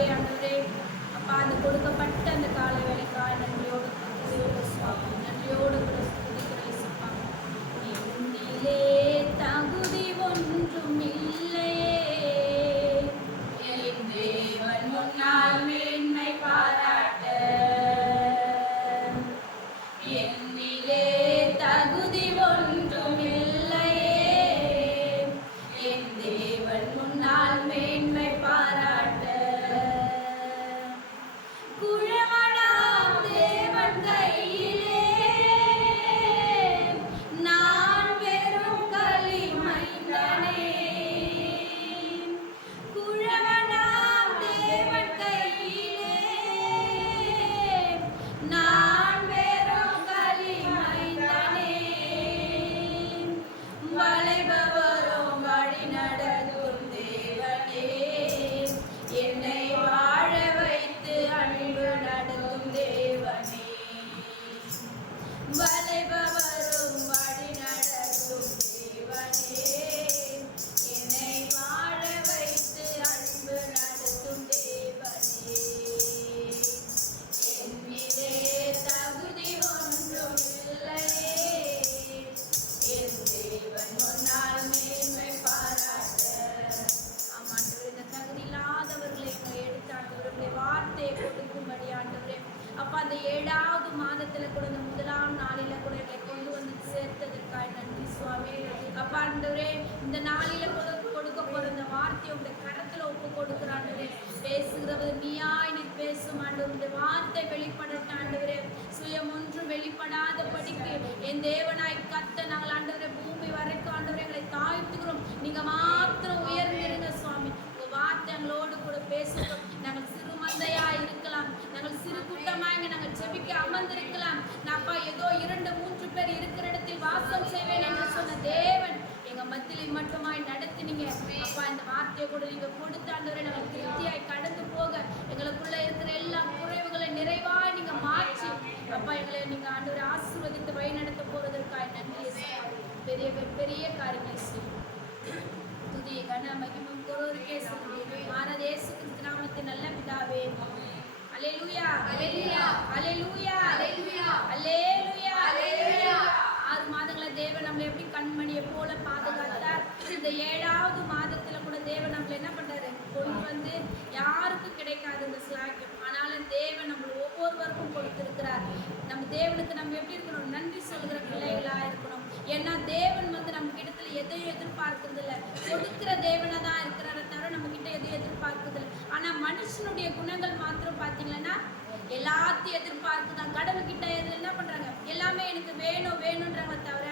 பிதாவே ஆண்டவரே அப்பா அந்த கொடுக்கப்பட்ட அந்த கால வேலைக்காக நன்றியோடு சுவாமி நன்றியோடு கூட துதிக்கிறேன் சுப்பா. என்னிலே தகுதி ஒன்றும் இல்லையே என் தேவன் முன்னால் மேன்மை பாராட்ட. என்னிலே தகுதி ஒன்றும் இல்லையே என் தேவன் முன்னால் மேன்மை பாராட்ட. குழவனாம் தேவன் கையிலே நான் வெறும் களிமண்ணனே. குழவனாம் தேவன் கையிலே நான் வெறும் களிமண்ணனே. வளைபவரும் வழி நடத்தும் தேவனே என்னை வாழ வைத்து அன்பு நடத்தும் தேவனே. வளைபவரும் வழி நடத்தும் தேவனே என்னை வாழ வைத்து அன்பு நடத்தும் தேவனே. என்னிலே தகுதி ஒன்றும் இல்லையே என் தேவன் முன்னால் மேன்மை பாராட்ட. ஆமாண்டவரே இந்த தகுதி இல்லாதவர்களை எங்களை எடுத்து ஆண்டவருடைய வார்த்தையை கொடுக்கும்படி ஆண்டவரே அப்பா அந்த 7வது மாதத்துல கூட இந்த 1ஆம் நாளில கூட எங்களை கொண்டு வந்து சேர்த்ததற்காக நன்றி சுவாமி. அப்பா ஆண்டவரே இந்த நாளில கொடுக்க போற இந்த வார்த்தையை உடைய கரத்துல ஒப்பு கொடுக்குறாண்டவரே. பேசுகிறது நீயாய் நீ பேசும் ஆண்டவர். இந்த வார்த்தை வெளிப்படட்ட ஆண்டவரே சுயம் ஒன்றும் வெளிப்படாத படிக்கு என் தேவனாய் கத்த நாங்கள் ஆண்டவரே பூமி வரைக்கும் ஆண்டவரே எங்களை தாழ்த்துகிறோம். நீங்க மாத்திரம் உயர்ந்திருங்க சுவாமி. உங்க வார்த்தை எங்களோடு கூட பேசட்டும். நாங்கள் சிறு மந்தையா இருக்கலாம், நாங்கள் சிறு கூட்டமாக நாங்கள் செபிக்க அமர்ந்திருக்கலாம். நான்ப்பா ஏதோ 2-3 பேர் இருக்கிற இடத்தில் வாசம் செய்வேன் என்று சொன்ன தேவன் எங்க மத்தியில் மட்டுமாய் நடத்தினீங்க. அப்பா இந்த வார்த்தையை கூட நீங்க கொடுத்தாண்டவரை நாங்கள் திருப்தியாய் கடந்து போக எங்களுக்குள்ள இருக்கிற எல்லா குறைவுகளை நிறைவாய் நீங்க மாற்றி அப்பா எங்களை நீங்க ஆண்டவரை ஆசீர்வதித்து வழி நடத்த போறதற்காக நன்றி. பெரிய பெரிய காரியங்கள் செய்யும். துதிய கன மகிமும் ஒருவருக்கே சொல்லுகிறேன். மாறாத இயேசு கிறிஸ்து நாமத்தின் நல்ல பிதாவே. அல்லேலூயா அல்லேலூயா அல்லேலூயா அல்லேலூயா அல்லேலூயா அல்லேலூயா. 6 மாதங்கள தேவன் நம்மளை எப்படி கண்மணியை போல பாதுகாத்தார். இந்த 7வது மாதத்துல கூட தேவன் நம்மள என்ன பண்றாரு கொண்டு வந்து யாருக்கும் கிடைக்காது இந்த ஸ்லாக்கியம். ஆனாலும் தேவன் நம்ம ஒவ்வொருவருக்கும் கொடுத்திருக்கிறார். நம்ம தேவனுக்கு நம்ம எப்படி இருக்கணும்? நன்றி சொல்கிற பிள்ளைகளா இருக்கணும். ஏன்னா தேவன் வந்து நம்ம கிட்டத்துல எதையும் எதிர்பார்க்கறது இல்லை. கொடுக்கிற தேவனை தான் இருக்கிறார தவிர நம்ம கிட்ட எதையும் எதிர்பார்க்கறது இல்லை. ஆனா மனுஷனுடைய குணங்கள் மாத்திரம் பார்த்தீங்கன்னா எல்லாத்தையும் எதிர்பார்க்குதான். கடவுள்கிட்ட என்ன பண்றாங்க? எல்லாமே எனக்கு வேணும் வேணும்ன்றாங்க தவிர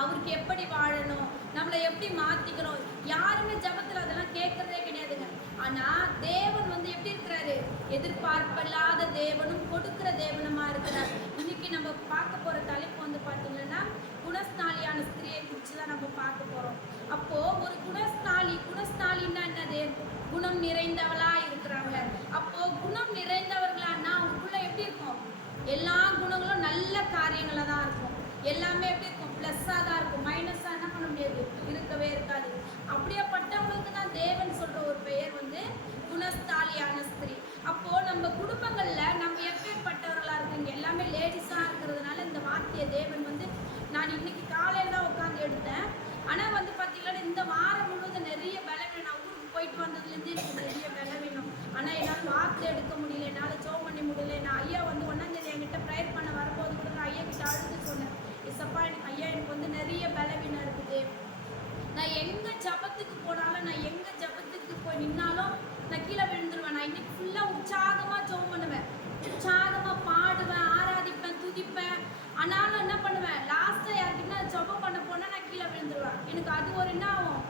அவருக்கு எப்படி வாழணும், நம்மளை எப்படி மாத்திக்கணும், யாருமே ஜபத்துல அதெல்லாம் கேட்கறதே கிடையாதுங்க. ஆனா தேவன் வந்து எப்படி இருக்கிறாரு? எதிர்பார்ப்பில்லாத தேவனும் கொடுக்கிற தேவனுமா இருக்கிறார். இன்னைக்கு நம்ம பார்க்க போற தலைப்பு வந்து பாத்தீங்கன்னா குணஸ்தாலியான ஸ்திரியை குறிச்சுதான் நம்ம பார்க்க போறோம். அப்போ ஒரு குணஸ்தாலின்னா என்னது? குணம் நிறைந்தவளா இருக்கிறாங்க. அப்போ குணம் நிறைந்தவர்களான்னா அவங்களுக்குள்ள எப்படி இருக்கும்? எல்லா குணங்களும் நல்ல காரியங்களா தான் இருக்கும். எல்லாமே எப்படி இருக்கும்? பிளஸ்ஸா தான் இருக்கும். மைனஸா என்ன பண்ண முடியாது? இருக்கவே இருக்காது. அப்படியேப்பட்டவங்களுக்கு தான் தேவன் சொல்ற ஒரு பெயர் வந்து குணஸ்தாலியான ஸ்திரீ. அப்போ நம்ம குடும்பங்கள்ல நம்ம எப்பேற்பட்டவர்களா இருக்கீங்க? எல்லாமே லேடிஸா இருக்கிறதுனால இந்த வார்த்தையை தேவன் வந்து நான் இன்னைக்கு காலையில தான் உட்காந்து எடுத்தேன். ஆனா வந்து பாத்தீங்கன்னா இந்த வாரம் முழுவதும் நிறைய பலவீனம். நான் ஊருக்கு போயிட்டு வந்ததுலேருந்து எனக்கு நிறைய பலவீனம். ஆனா என்னால் வார்த்தை எடுக்க முடியல, என்னால் ஜெபம் பண்ண முடியல. நான் ஐயா வந்து 1ஆம் தேதி என்கிட்ட ப்ரேயர் பண்ண வரும்போது கூட நான் ஐயா கிட்ட அழுது சொன்னேன், இசப்பா ஐயா எனக்கு வந்து நிறைய பலவீனம் இருக்குது. நான் எங்க ஜபத்துக்கு போனாலும், நான் எங்க ஜபத்துக்கு போய் நின்னாலும் நான் கீழே விழுந்துருவேன். நான் இன்னைக்கு ஃபுல்லா உற்சாகமா ஜெபம் பண்ணுவேன், உற்சாகமா பாடுவேன், ஆராதிப்பேன், துதிப்பேன். ஆனாலும் என்ன பண்ணுவேன்? லாஸ்டா யார்கிட்ட ஜெபம் பண்ண போனா நான் கீழே விழுந்துருவேன். எனக்கு அது ஒரு என்ன ஆகும்?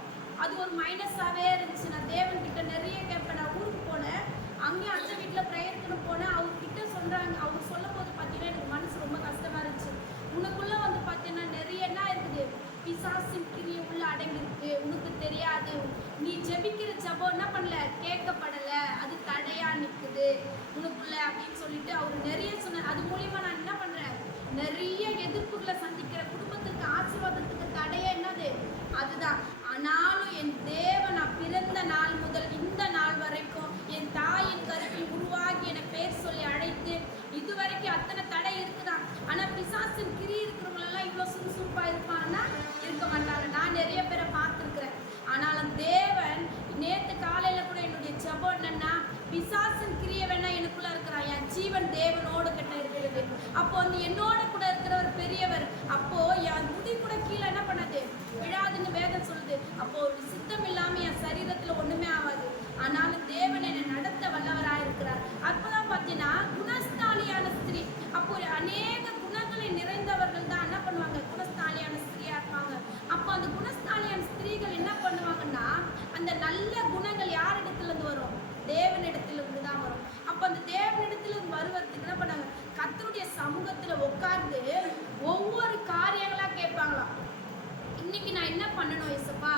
அது ஒரு மைனஸாவே இருந்துச்சு. நான் தேவன் கிட்ட நிறைய கேட்பேன். நான் ஊருக்கு போனேன், அங்கேயும் அந்த வீட்டில் ப்ரேயருக்குன்னு போனேன். அவர்கிட்ட சொல்றாங்க, அவர் சொல்லும் போது பார்த்தீங்கன்னா எனக்கு மனசு ரொம்ப கஷ்டமா இருந்துச்சு. உனக்குள்ள வந்து பார்த்தீங்கன்னா நிறைய என்ன இருக்குது? பிசாசின் கிரியை உள்ள அடங்கியிருக்கு. உனக்கு தெரியாது. நீ ஜெபிக்கிற ஜெபம் என்ன பண்ணல? கேட்கப்படல. அது தடையா நிற்குது உனக்குள்ள அப்படின்னு சொல்லிட்டு அவர் நிறைய சொன்னார். அது மூலியமா நான் என்ன பண்றேன்? நிறைய எதிர்ப்புகளை சந்திக்கிற குடும்பத்துக்கு ஆசீர்வாதத்துக்கு தடையா என்னது? அதுதான். ஆனாலும் என் தேவன் நான் பிறந்த நாள் முதல் இந்த நாள் வரைக்கும் என் தாயின் கருத்து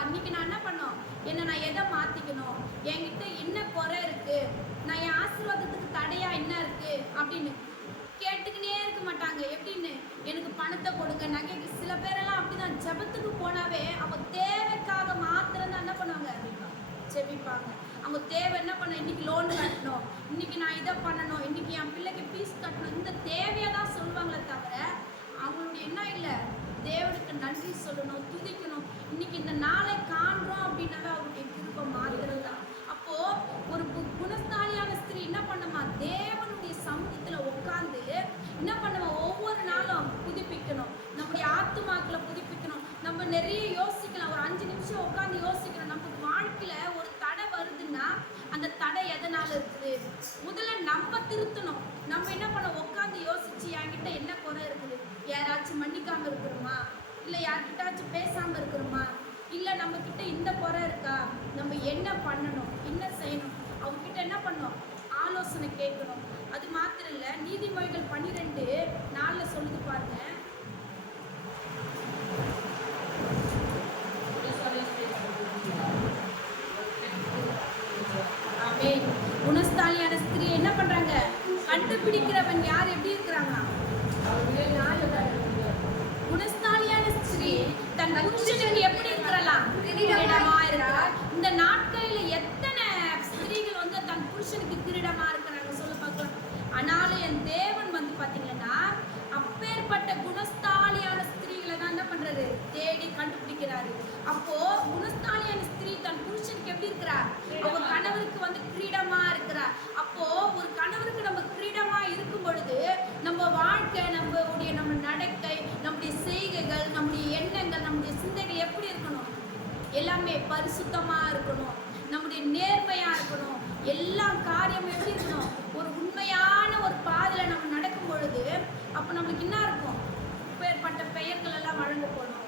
இன்னைக்கு நான் என்ன பண்ணோம், நான் எதை மாத்திக்கணும், என்கிட்ட என்ன குறை இருக்கு, நான் என் ஆசீர்வாதத்துக்கு தடையா என்ன இருக்கு அப்படின்னு கேட்டுக்கினே இருக்க மாட்டாங்க. எப்படின்னு, எனக்கு பணத்தை கொடுங்க, நகை. சில பேரெல்லாம் அப்படிதான் ஜெபத்துக்கு போனாவே அவங்க தேவைக்காக மாத்திரம் தான் என்ன பண்ணுவாங்க, ஜெபிப்பாங்க. அவங்க தேவை என்ன பண்ண, இன்னைக்கு லோன் கட்டணும், இன்னைக்கு நான் இதை பண்ணணும், இன்னைக்கு என் பிள்ளைக்கு ஃபீஸ் கட்டணும், இந்த தேவையை தான் சொல்லுவாங்களே தவிர அவங்களுடைய என்ன இல்லை, தேவனுக்கு நன்றி சொல்லணும், துதிக்கணும். இன்னைக்கு இந்த நாளை காண்றோம் அப்படின்னாவே அவருடைய விருப்பம் மாறுகிறது தான். அப்போ ஒரு குணஸ்தாலியான ஸ்திரீ என்ன பண்ணுமா, தேவனுடைய சமூகத்துல உட்கார்ந்து என்ன பண்ணுவா, ஒவ்வொரு நாளும் புதுப்பிக்கணும், நம்முடைய ஆத்துமாக்களை புதுப்பிக்கணும். நம்ம நிறைய யோசிக்கலாம், ஒரு 5 நிமிஷம் உட்காந்து யோசிக்கணும். நம்ம வாழ்க்கையில ஒரு தடை வருதுன்னா அந்த தடை எதனால இருக்குது, முதல்ல நம்ம திருத்தணும். நம்ம என்ன பண்ண, உட்காந்து யோசிச்சு என்கிட்ட என்ன குறை இருக்குது, யாராச்சும் மன்னிக்காம இருக்கிறோமா, இல்லை யார்கிட்டாச்சும் பேசாம இருக்கிறோமா, இல்லை நம்ம கிட்ட இந்த குறை இருக்கா, நம்ம என்ன பண்ணணும், என்ன செய்யணும், அவங்க கிட்ட என்ன பண்ணணும், ஆலோசனை கேட்கணும். அது மாத்திரம் இல்லை, நீதிமொழிகள் 12:4 சொல்லுது பாருங்க. குணஸ்தாலியான ஸ்திரீ என்ன பண்றாங்க, கண்டுபிடிக்கிறவன் யார், எப்படி இருக்கிறாங்க, குணஸ்தாலியான ஸ்திரீ தன் புருஷனுக்கு எப்படி இருக்கிறலாம், கிரீடமா இருக்கிறார். இந்த நாட்களில் எத்தனை ஸ்திரீகள் வந்து தன் புருஷனுக்கு கிரீடமா இருக்கிறாங்க சொல்ல பார்க்கலாம். ஆனாலும் என் தேவன் வந்து பாத்தீங்கன்னா அப்பேற்பட்ட குணஸ்தாலியான ஸ்திரீகளை தான் என்ன பண்றாரு, தேடி கண்டுபிடிக்கிறாரு. அப்போ குணஸ்தாலியான ஸ்திரீ தன் புருஷனுக்கு எப்படி இருக்கிறார், அவங்க கணவருக்கு வந்து கிரீடமா இருக்கிறார். அப்போ ஒரு கணவருக்கு நம்ம கிரீடமா இருக்கும் பொழுது நம்ம வாழ்க்கை, நம்ம நடக்கை, நம்முடைய செய்கைகள், நம்முடைய எண்ணங்கள், நம்முடைய சிந்தைகள் எப்படி இருக்கணும், எல்லாமே பரிசுத்தமா இருக்கணும், நம்முடைய நேர்மையா இருக்கணும். எல்லா காரியமும் எப்படி இருக்கணும், ஒரு உண்மையான ஒரு பாதையில நம்ம நடக்கும் பொழுது அப்போ நம்மளுக்கு என்ன இருக்கும், பேர்பட்ட பெயர்கள் எல்லாம் வழங்க போகணும்.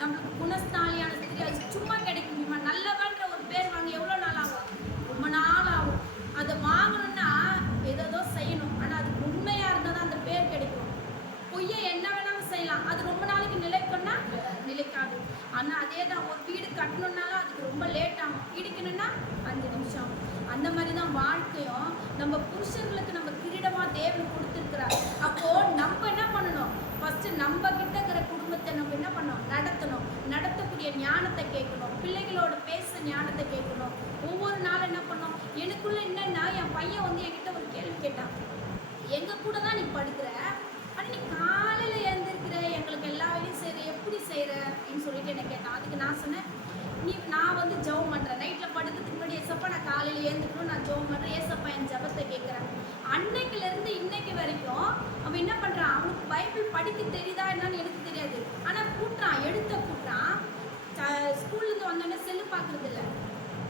நம்மளுக்கு குணஸ்தாலியான ஸ்திரீ அது சும்மா கிடைக்க முடியுமா, நல்லவன்ற ஒரு பேர் வாங்க எவ்வளோ நாள் ஆகும், ரொம்ப நாள் ஆகும். அதை வாங்கணும்னா ஏதோ செய்யணும், ஆனால் அது உண்மையாக இருந்தால் தான் அந்த பேர் கிடைக்கும். பொய்யை என்ன வேணாலும் செய்யலாம், அது ரொம்ப நாளைக்கு நிலைக்கணும்னா நிலைக்காது. ஆனால் அதே தான் ஒரு வீடு கட்டணுன்னாலும் அதுக்கு ரொம்ப லேட் ஆகும், இடிக்கணும்னா 5 நிமிஷம். அந்த மாதிரி தான் வாழ்க்கையும். நம்ம புருஷர்களுக்கு நம்ம கிரீடமாக தேவன் கொடுத்துருக்கிறார். அப்போது நம்ம என்ன பண்ணணும், ஃபஸ்ட்டு நம்ம கிட்ட இருக்கிற குடும்பத்தை நம்ம என்ன பண்ணணும், நடத்தக்கூடிய ஞானத்தை கேட்கணும், பிள்ளைகளோட பேச ஞானத்தை கேட்கணும். ஒவ்வொரு நாளும் என்ன பண்ணணும், எனக்குள்ள என்னன்னா என் பையன் வந்து என்கிட்ட ஒரு கேள்வி கேட்டான், எங்கள் கூட தான் நீ படுக்கிற, ஆனால் நீ காலையில் எழுந்திருக்கிற, எங்களுக்கு எல்லா வேலையும் செய்கிற, எப்படி செய்கிற அப்படின்னு சொல்லிட்டு என்ன கேட்டான். அதுக்கு நான் சொன்னேன், நான் வந்து ஜெபம் பண்ணுறேன், நைட்டில் படுக்கிறதுக்கு முன்னாடி ஏசப்பா நான் காலையில் எழுந்துக்கணும், நான் ஜெபம் பண்ணுறேன், ஏசப்பா என் ஜெபத்தை கேட்குறேன். அன்னைக்குலேருந்து இன்னைக்கு வரைக்கும் அவன் என்ன பண்ணுறான், அவனுக்கு பைபிள் படிக்க தெரியுதா என்னன்னு எனக்கு தெரியாது, ஆனால் கூட்டுறான். ஸ்கூல்லேருந்து வந்தோடனே செல்லு பார்க்குறது இல்லை,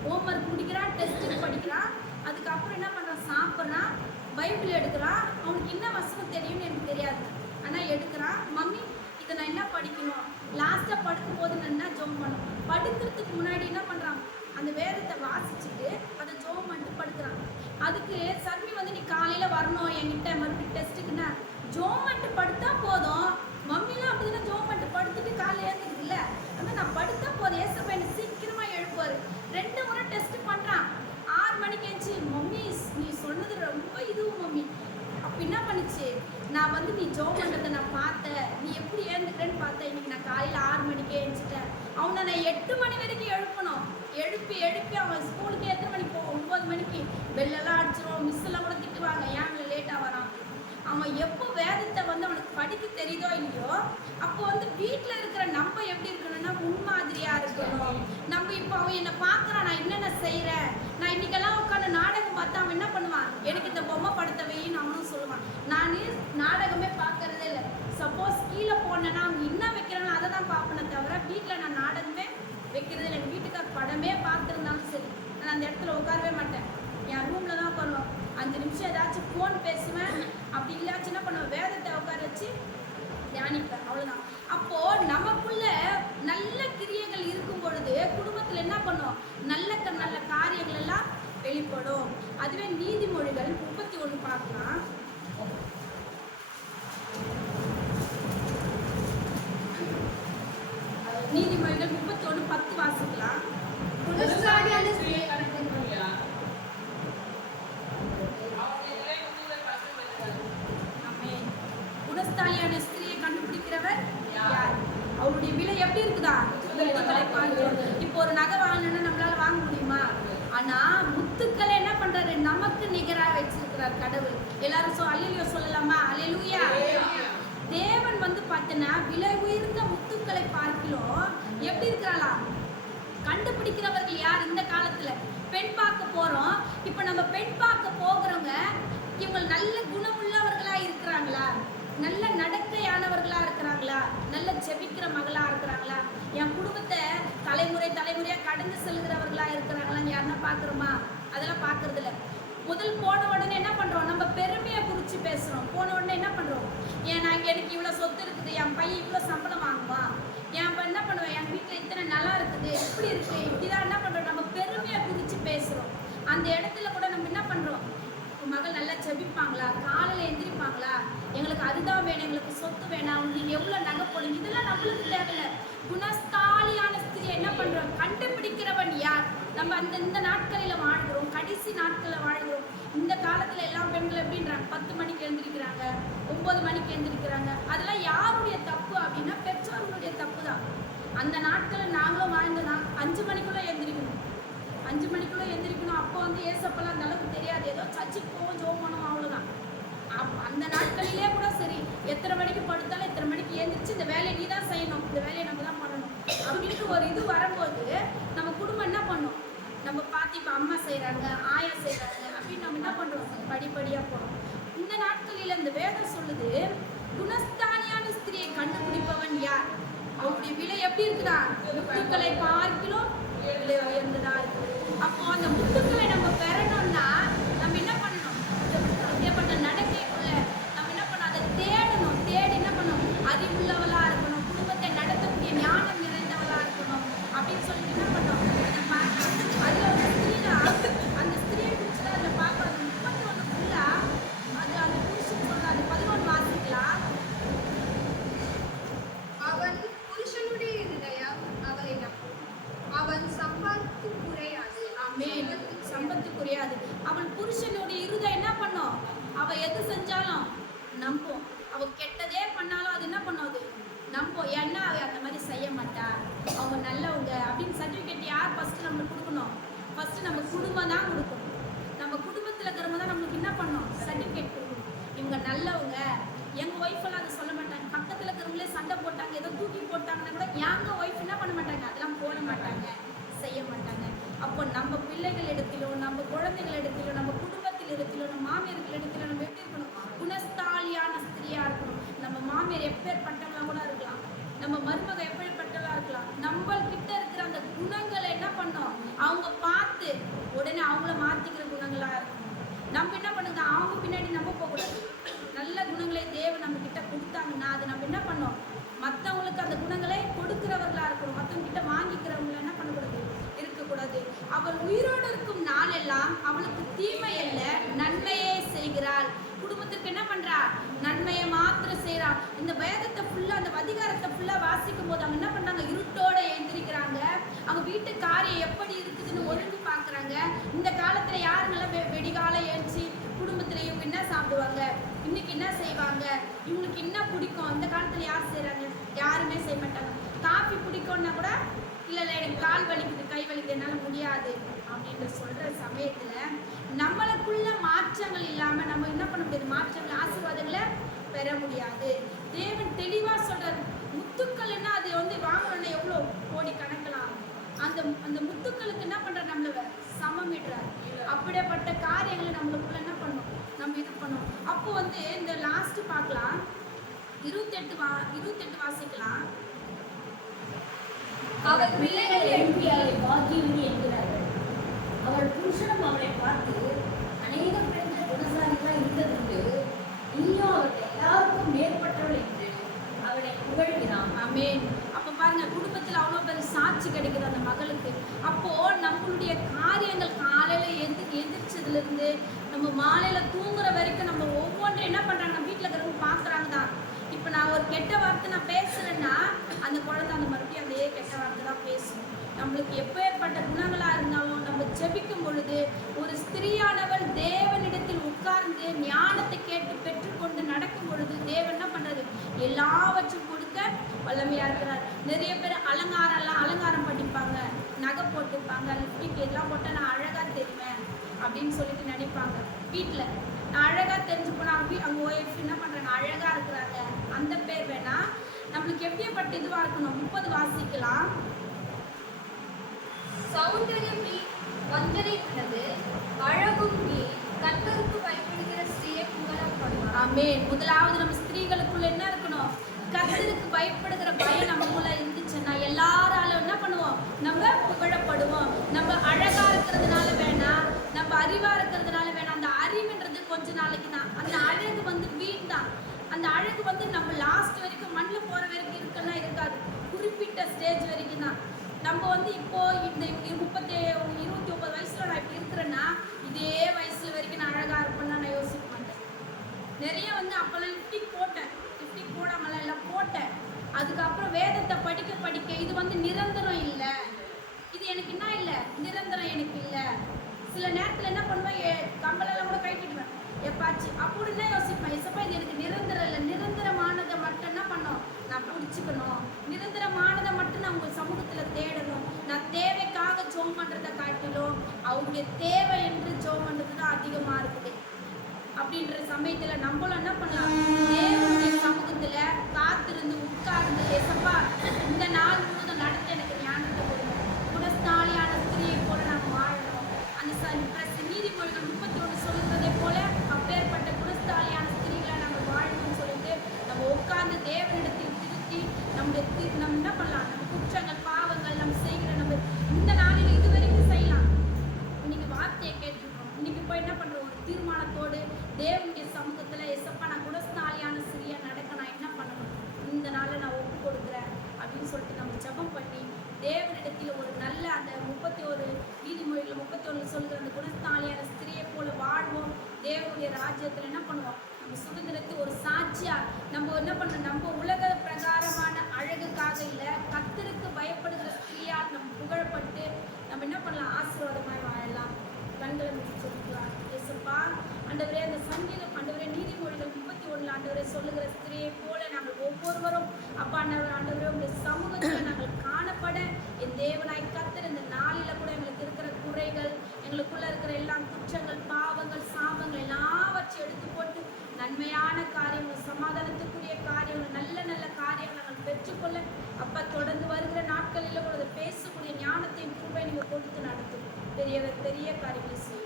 ஹோம்ஒர்க் முடிக்கிறான், டெஸ்ட்டுக்கு படிக்கிறான், அதுக்கப்புறம் என்ன பண்ணுறான், சாப்பிட்றான், பைபிள் எடுக்கிறான். அவனுக்கு என்ன வசனம் தெரியும்னு எனக்கு தெரியாது, ஆனால் எடுக்கிறான். மம்மி இதை நான் என்ன படிக்கணும், லாஸ்ட்டாக படுக்கும் போது நான் என்ன ஜெபம் பண்ணணும், படுக்கிறதுக்கு முன்னாடி என்ன பண்ணுறான், அந்த வேதத்தை வாசிச்சுட்டு அதை ஜெபம் பண்ணிட்டு படுக்கிறான். அதுக்கு சர்மி வந்து நீ காலையில் வரணும் என்கிட்ட மறுபடியும் டெஸ்ட்டுக்குன்னா, ஜெபம் பண்ணிட்டு படுத்தா போதும். மம்மிலாம் அப்படிதான் ஜெபம் பண்ணிட்டு படுத்துட்டு காலையில் ஏற்றுக்குது இல்லை, ஆனால் நான் படுத்தா போதும், ஏசப்பா என்னை சீக்கிரமாக எழுப்புவார். 2 முறை டெஸ்ட் பண்ணுறான். 6 மணிக்கு எழுந்துச்சு, மம்மி நீ சொன்னது ரொம்ப இதுவும் மம்மி. அப்போ என்ன பண்ணிச்சு, நான் வந்து நீ ஜெபம் பண்ணுறதை நான் பார்த்தேன், நீ எப்படி ஏந்துக்கிறேன்னு பார்த்தேன், இன்னைக்கு நான் காலையில் 6 மணிக்கே எழுந்துட்டேன். அவனை நான் 8 மணி வரைக்கும் எழுப்பணும். எழுப்பி அவன் ஸ்கூலுக்கு எத்தனை மணிக்கு போவோம், 9 மணிக்கு பெல்லெல்லாம் அடிச்சிருவோம், மிஸ்ஸெல்லாம் கூட திட்டுவாங்க, ஏன் அவனை லேட்டாக வரான். அவன் எப்போ வேதத்தை வந்து அவனுக்கு படிக்க தெரியுதோ இல்லையோ, அப்போ வந்து வீட்டில் இருக்கிற நம்ம எப்படி இருக்கணும்னா முன்மாதிரியாக இருக்கணும். நம்ம இப்போ அவன் என்னை பார்க்குறான், நான் என்னென்ன செய்கிறேன், நான் இன்னைக்கெல்லாம் உட்காந்து நாடகம் பார்த்தா அவன் என்ன பண்ணுவான், எனக்கு இந்த பொம்மை படத்தை வையின்னு அவனும் சொல்லுவான். நான் நாடகமே பார்க்கறதே இல்லை. சப்போஸ் கீழே போனேன்னா அவங்க என்ன வைக்கிறானோ அதை தான் பார்ப்பேனே தவிர வீட்டில் நான் நாடகமே வைக்கிறது இல்லை. எங்கள் வீட்டுக்கார் படமே பார்த்துருந்தாலும் சரி, நான் அந்த இடத்துல உட்காரவே மாட்டேன், என் ரூமில் தான் உட்காருவோம். 5 நிமிஷம் ஏதாச்சும் ஃபோன் பேசுவேன், அப்படி இல்லாச்சும் என்ன பண்ணுவேன், வேதத்தை உட்கார வச்சு தியானிப்பேன், அவ்வளோதான். அப்போது நமக்குள்ள நல்ல கிரியைகள் இருக்கும் பொழுது குடும்பத்தில் என்ன பண்ணும், நல்ல காரியங்கள் எல்லாம் வெளிப்படும். அதுவே நீதிமொழிகள் 31 பார்க்கலாம். நீதிமொழிகள் 31:10 வாசிக்கலாம். விலை எப்படி இருக்குதா? முத்துக்களை பார்க்கிறோம். இப்போ ஒரு நகை வாங்கணும்னா நம்மளால வாங்க முடியுமா? ஆனா முத்துக்களை என்ன பண்றாரு? நமக்கு நிகரா வச்சிருக்கிறார் கடவுள். எல்லாரும் அல்லேலூயா சொல்லலாமா? அல்லேலூயா. தேவன் வந்து பார்த்தனா விலை உயர்ந்த முத்துக்களை பார்க்கிறோம். எப்படி இருக்கிறாளா? கண்டுபிடிக்கிறவர்கள் யார்? இந்த காலத்துல பெண் பார்க்க போறோம். இப்ப நம்ம பெண் பார்க்க போகிறவங்க இவங்க நல்ல குணமுள்ளவர்களா இருக்கிறாங்களா? நல்ல நடக்கையானவர்களா இருக்கிறாங்களா? நல்ல ஜெபிக்கிற மகளா இருக்கிறாங்களா? என் குடும்பத்தை தலைமுறையா கடந்து செல்கிறவர்களா இருக்கிறாங்களான்னு யாருன்னா பாக்குறோமா? அதெல்லாம் பாக்குறது இல்ல. முதல் போன உடனே என்ன பண்றோம்? நம்ம பெருமையை குறிச்சு பேசுறோம். போன உடனே என்ன பண்றோம்? எனக்கு இவ்வளவு சொத்து இருக்குது, என் பையன் இவ்வளவு சம்பளம் வாங்குவான், என் என்ன பண்ணுவேன், என் வீட்டுல இத்தனை நல்லா இருக்குது, எப்படி இருக்கு, இப்படிதான் என்ன பண்றோம்? நம்ம பெருமையை குறிச்சு பேசுறோம். அந்த இடத்துல கூட நம்ம என்ன பண்றோம்? மகள் நல்லா ஜெபிப்பாங்களா? காலையில எந்திரிப்பாங்களா? எங்களுக்கு அதுதான் வேணும், எங்களுக்கு சொத்து வேணாம், நீங்க எவ்வளவு நகை போடுங்க, இதெல்லாம் நம்மளுக்கு தேவையில்லை. குணஸ்தாலியான ஸ்திரியை என்ன பண்றோம்? கண்டுபிடிக்கிறவன் யார்? நம்ம இந்த நாட்களில வாழ்கிறோம், கடைசி நாட்களில் வாழ்கிறோம். இந்த காலத்துல எல்லா பெண்கள் எப்படின்றாங்க? 10 மணிக்கு எழுந்திருக்கிறாங்க, 9 மணிக்கு எழுந்திருக்கிறாங்க. அதெல்லாம் யாருடைய தப்பு அப்படின்னா பெற்றோர்களுடைய தப்பு தான். அந்த நாட்களில் நாங்களும் வாழ்ந்தோம்னா 5 மணிக்குள்ள எழுந்திரிக்கணும், 5 மணிக்குள்ள எந்திரிக்கணும். அப்போ வந்து ஏசப்பெல்லாம் அந்த அளவுக்கு தெரியாது, ஏதோ சர்ச்சுக்கு போவோம், ஜோம் பண்ணுவோம், அவ்வளோதான். அந்த நாட்களிலே கூட சரி, எத்தனை மணிக்கு படுத்தாலும் எத்தனை மணிக்கு எழுந்திரிச்சு இந்த வேலையை நீ தான் செய்யணும், இந்த வேலையை நம்ம தான் பண்ணணும் அப்படின்ட்டு ஒரு இது வரும்போது நம்ம குடும்பம் என்ன பண்ணும்? நம்ம பார்த்து இப்போ அம்மா செய்கிறாங்க, ஆயா செய்கிறாங்க அப்படின்னு நம்ம என்ன பண்ணுறோம்? படிப்படியாக போகிறோம். இந்த நாட்களில் இந்த வேதம் சொல்லுது, குணஸ்தானியான ஸ்திரியை கண்டுபிடிப்பவன் யார்? அவருடைய விலை எப்படி இருக்குதா? முத்துக்களை பார்க்கிறோம் விலை உயர்ந்ததா இருக்குது. அப்போ அந்த முத்துக்களை நம்ம பெறணும்னா நம்ம என்ன பண்ணணும்? இப்படிப்பட்ட நடக்கைக்குள்ள நம்ம என்ன பண்ணணும்? அதை தேடணும். தேடி என்ன பண்ணணும்? அறிவுள்ளவளா இருக்கணும், குடும்பத்தை நடத்தக்கூடிய ஞானம் நிறைந்தவளா இருக்கணும் அப்படின்னு சொல்லிட்டு என்ன பண்ணணும்? அதை பார்க்கணும். அதுல ஒரு ஸ்திரீனா அந்த ஸ்திரியை குறிச்சுதான் அதில் பார்க்கணும். 31 ஃபுல்லா அது அந்த புருஷன் சொல்ற அது 11 வாசிக்கலாம். அவன் புருஷனுடைய இருதயம் அவரை நம்பும், அவன் சம்பத்து குறையாது. சம்பத்து குறையாது. அவன் புருஷனுடைய இருதயம் என்ன பண்ணும்? அவ எது செஞ்சாலும் நம்பும். அவ கெட்டதே பண்ணாலும் அது என்ன பண்ணும்? அது நம்பும். ஏன்னா அவ அந்த மாதிரி செய்ய மாட்டா, அவங்க நல்லவங்க அப்படின்னு சர்டிஃபிகேட் யார் ஃபர்ஸ்ட் நம்மளுக்கு கொடுக்கணும்? ஃபர்ஸ்ட் நம்ம குடும்பம் தான் கொடுக்கணும். நம்ம குடும்பத்தில் இருக்கிறவங்க தான் நம்மளுக்கு என்ன பண்ணணும்? சர்டிஃபிகேட் கொடுக்கணும். இவங்க நல்லவங்க. எங்கள் ஒய்ஃபெல்லாம் அதை சொல்ல மாட்டாங்க. பக்கத்தில் இருக்கிறவங்களே சண்டை போட்டாங்க, ஏதோ தூக்கி போட்டாங்கன்னா கூட எங்கள் ஒய்ஃப் என்ன பண்ண மாட்டாங்க? அதெல்லாம் போட மாட்டாங்க, செய்ய மாட்டாங்க. அப்போ நம்ம பிள்ளைகள் இடத்திலோ, நம்ம குழந்தைகள் இடத்திலோ, நம்ம குடும்பத்தில் இடத்திலோ, நம்ம மாமியார்கள் இடத்திலோ நம்ம எப்படி இருக்கணும்? குணஸ்தாலியான ஸ்திரியா இருக்கணும். நம்ம மாமியார் எப்பேற்பட்டவங்களா கூட இருக்கலாம், நம்ம மருமக எப்படிப்பட்டவளா இருக்கலாம். நம்ம கிட்ட இருக்கிற அந்த குணங்களை என்ன பண்ணோம்? அவங்க பார்த்து உடனே அவங்கள மாத்திக்கிற குணங்களா இருக்கணும். நம்ம என்ன பண்ணுங்க? அவங்க பின்னாடி நம்ம போகக்கூடாது. நல்ல குணங்களை தேவன் நம்ம கிட்ட கொடுத்தாங்கன்னா அது நம்ம என்ன பண்ணோம்? மற்றவங்களுக்கு அந்த குணங்களை கொடுக்கிறவர்களா இருக்கணும். மற்றவங்க கிட்ட வாங்கிக்கிறவங்களை என்ன பண்ணக்கூடாது? இருக்கக்கூடாது. அவள் உயிரோடு இருக்கும் நாளெல்லாம் அவளுக்கு தீமை அல்ல நன்மையே செய்கிறாள். குடும்பத்திற்கு என்ன பண்றா? நன்மையை மாத்திரம் செய்யறா. இந்த வேதத்தை ஃபுல்லா, அந்த அதிகாரத்தை ஃபுல்லா வாசிக்கும் போது அவங்க என்ன பண்றாங்க? இருட்டோட எழுந்திருக்கிறாங்க. அவங்க வீட்டு காரியம் எப்படி இருக்குதுன்னு ஒழுங்கு பாக்குறாங்க. இந்த காலத்துல யாருங்கெல்லாம் வெடிகால எழுச்சி குடும்பத்துல இவங்க என்ன சாப்பிடுவாங்க, இன்னைக்கு என்ன செய்வாங்க, இவங்களுக்கு என்ன பிடிக்கும், இந்த காலத்துல யார் செய்யறாங்க? யாருமே செய்ய மாட்டாங்க. காஃபி பிடிக்கும்னா கூட இல்லை எனக்கு கால் வலிக்குது, கை வலிக்குது, என்னால் முடியாது அப்படின்ற சொல்கிற சமயத்தில் நம்மளுக்குள்ள மாற்றங்கள் இல்லாமல் நம்ம என்ன பண்ண முடியாது? மாற்றங்கள், ஆசீர்வாதங்களை பெற முடியாது. தேவன் தெளிவாக சொல்கிறார். முத்துக்கள்னா அது வந்து வாங்கணும்னா எவ்வளோ கோடி கணக்கலாம். அந்த முத்துக்களுக்கு என்ன பண்ணுறார்? நம்மளை சமமிடுறார். அப்படிப்பட்ட காரியங்களை நம்மளுக்குள்ள என்ன பண்ணணும்? நம்ம இது பண்ணணும். அப்போ வந்து இந்த லாஸ்ட் பார்க்கலாம், 28 வாசிக்கலாம். அவள் பிள்ளைகளை எழுப்பி அவளை பாக்கியவதி என்கிறார்கள். அவள் புருஷனும் அவளை பார்த்து அநேக பெண்கள் குணசாலிகளாக இருந்ததுண்டு, நீயும் அவர்கள் எல்லாருக்கும் மேற்பட்டவள் என்று அவளை புகழ்கிறான். ஆமென். அப்போ பாருங்க, குடும்பத்தில் அவ்வளோ பேர் சாட்சி கிடைக்குது அந்த மகளுக்கு. அப்போ நம்மளுடைய காரியங்கள் காலையில எந்திரிச்சதுலேருந்து நம்ம மாலையில தூங்குற வரைக்கும் நம்ம ஒவ்வொன்றும் என்ன பண்றாங்க? நம்ம வீட்டில் இருக்கிறவங்க பார்க்குறாங்க தான். இப்போ நான் ஒரு கெட்ட வார்த்தை நான் பேசுறேன்னா அந்த குழந்தை அந்த மறுபடியும் அதே கெட்ட வார்த்தை தான் பேசும். நம்மளுக்கு எப்பேற்பட்ட குணங்களாக இருந்தாலும் நம்ம ஜெபிக்கும் பொழுது, ஒரு ஸ்திரியானவள் தேவனிடத்தில் உட்கார்ந்து ஞானத்தை கேட்டு பெற்றுக்கொண்டு நடக்கும் பொழுது தேவன் என்ன பண்றது? எல்லாவற்றும் கொடுக்க வல்லமையா இருக்கிறார். நிறைய பேர் அலங்காரம் பண்ணிப்பாங்க, நகை போட்டுப்பாங்க, லிப்டிக் இதெல்லாம் போட்டால் நான் அழகா தெரிவேன் அப்படின்னு சொல்லிட்டு நினைப்பாங்க. வீட்டில் நான் அழகா தெரிஞ்சு போனா அவங்க ஒய்ஃப் என்ன பண்றாங்க, அழகா இருக்கிறாங்க. அந்த பேர் வேணா நம்மளுக்கு எப்படியப்பட்ட இதுவா இருக்கணும். 30 வாசிக்கலாம். சௌந்தரியம் நீ வஞ்சனை உள்ளது, அழகும் நீ கர்த்தருக்கு பயப்படுகிற ஸ்திரீயை புகழப்படுவார். ஆமென். முதலாவது நம்ம ஸ்திரீகளுக்குள்ள என்ன இருக்கணும், கர்த்தருக்கு பயப்படுகிற பயம் நமக்குள்ள இருந்துச்சுன்னா எல்லாராலும் என்ன பண்ணுவோம், நம்ம புகழப்படுவோம். நம்ம அழகா இருக்கிறதுனால வேணாம், நம்ம அறிவா இருக்கிறதுனால வேணாம். அந்த அறிவுன்றது கொஞ்ச நாளைக்கு தான். அந்த அழகு வந்து வீண் தான். அந்த அழகு வந்து நம்ம லாஸ்ட் வரைக்கும் மண்ணில் போற வரைக்கும் இருக்குன்னா இருக்காது, குறிப்பிட்ட ஸ்டேஜ் வரைக்கும் தான். நம்ம வந்து இப்போ இந்த 29 வயசுல நான் இப்படி இருக்கிறேன்னா இதே வயசுல வரைக்கும் நான் அழகா இருப்பேன்னா நான் யோசிக்க மாட்டேன். நிறைய வந்து அப்பெல்லாம் லிப்டிக் போட்டேன், லிப்டிக் போடாமலாம் எல்லாம் போட்டேன். அதுக்கப்புறம் வேதத்தை படிக்க இது வந்து நிரந்தரம் இல்லை, இது எனக்கு என்ன இல்லை, நிரந்தரம் எனக்கு இல்லை. சில நேரத்தில் என்ன பண்ணுவேன், கம்பளெல்லாம் கூட கட்டிடுவேன் எப்பாச்சு. அப்படி தான் யோசிப்பேன், எசப்பா இது எனக்கு நிரந்தரம் இல்லை, நிரந்தரமானதை மட்டும் என்ன பண்ணோம் நான் பிடிச்சிக்கணும், நிரந்தரமானதை மட்டும் நான் உங்கள் சமூகத்தில் தேடணும். நான் தேவைக்காக ஜோம் பண்ணுறதை காட்டிலும் அவருடைய தேவை என்று ஜோம் பண்ணுறது தான் அதிகமாக இருக்குது. அப்படின்ற சமயத்தில் நம்மளும் என்ன பண்ணலாம், தேவனுடைய சமூகத்தில் காத்திருந்து உட்கார்ந்து எசப்பா இந்த நாள் முழுவதும் நடத்த எனக்கு ஞானத்தை கொடுங்க, குணஸ்தாலியான ஸ்திரியை போல நாங்கள் வாழணும். அந்த நீதிமொழிகள் 31 சொல்லுறதை போல அப்பேற்பட்ட குணஸ்தாலியான ஸ்திரீகளை நாங்கள் வாழணும்னு சொல்லிட்டு நம்ம உட்கார்ந்து தேவனிடத்தில் திருத்தி நம்ம என்ன பண்ணலாம், நம்ம குற்றங்கள் பாவங்கள் நம்ம செய்கிற நம்ம இந்த நாளில் இது வரைக்கும் செய்யலாம். இன்னைக்கு வார்த்தையை கேட்டுருக்கோம், இன்னைக்கு போய் என்ன பண்ணுறோம், ஒரு தீர்மானத்தோடு தேவனுடைய சமூகத்தில் எசப்பா நான் குணஸ்தாலியான ஸ்திரியா நடக்க நான் என்ன பண்ணணும், இந்த நாளை நான் ஒப்பு கொடுக்குறேன் அப்படின்னு சொல்லிட்டு நம்ம ஜெபம் பண்ணி தேவனிடத்தில் ஒரு நல்ல அந்த 31 நீதிமொழிகள் 31 சொல்கிற அந்த குணஸ்தாலியான ஸ்திரியை போல வாழ்வோம். தேவனுடைய ராஜ்யத்தில் என்ன பண்ணுவோம், நம்ம சுதந்திரத்தை ஒரு சாட்சியா நம்ம என்ன பண்ணணும், நம்ம உலக பிரகாரமான அழகுக்காக இல்லை, கர்த்தருக்கு பயப்படுகிற ஸ்திரியா நம்ம புகழப்பட்டு நம்ம என்ன பண்ணலாம், ஆசீர்வாதமாய் வாழலாம். கண்களை முடிச்சிருக்கலாம். ஏசப்பா ஆண்டவரே, அந்த சங்கீதம் ஆண்டவரே நீதிமொழிகள் 31 ஆண்டவரே சொல்லுகிற ஸ்திரியை போல நாங்கள் ஒவ்வொருவரும் அப்பா ஆண்டவரே உங்களுடைய சமூகத்தில் நாங்கள் காணப்பட என் தேவனாய் கர்த்தர் இந்த நாளில் கூட எங்களுக்கு இருக்கிற குறைகள், எங்களுக்குள்ள இருக்கிற எல்லா குற்றங்கள் பாவங்கள் சாபங்கள் எல்லாவற்றையும் எடுத்து போட்டு நன்மையான காரியங்கள், சமாதானத்துக்குரிய காரியங்கள், நல்ல நல்ல காரியங்கள் நாங்கள் பெற்றுக்கொள்ள அப்பா தொடர்ந்து வருகிற நாட்களில் கூட பேசக்கூடிய ஞானத்தையும் கிருபையை நீங்கள் கொடுத்து நடத்தும். பெரிய காரியங்களை செய்யும்.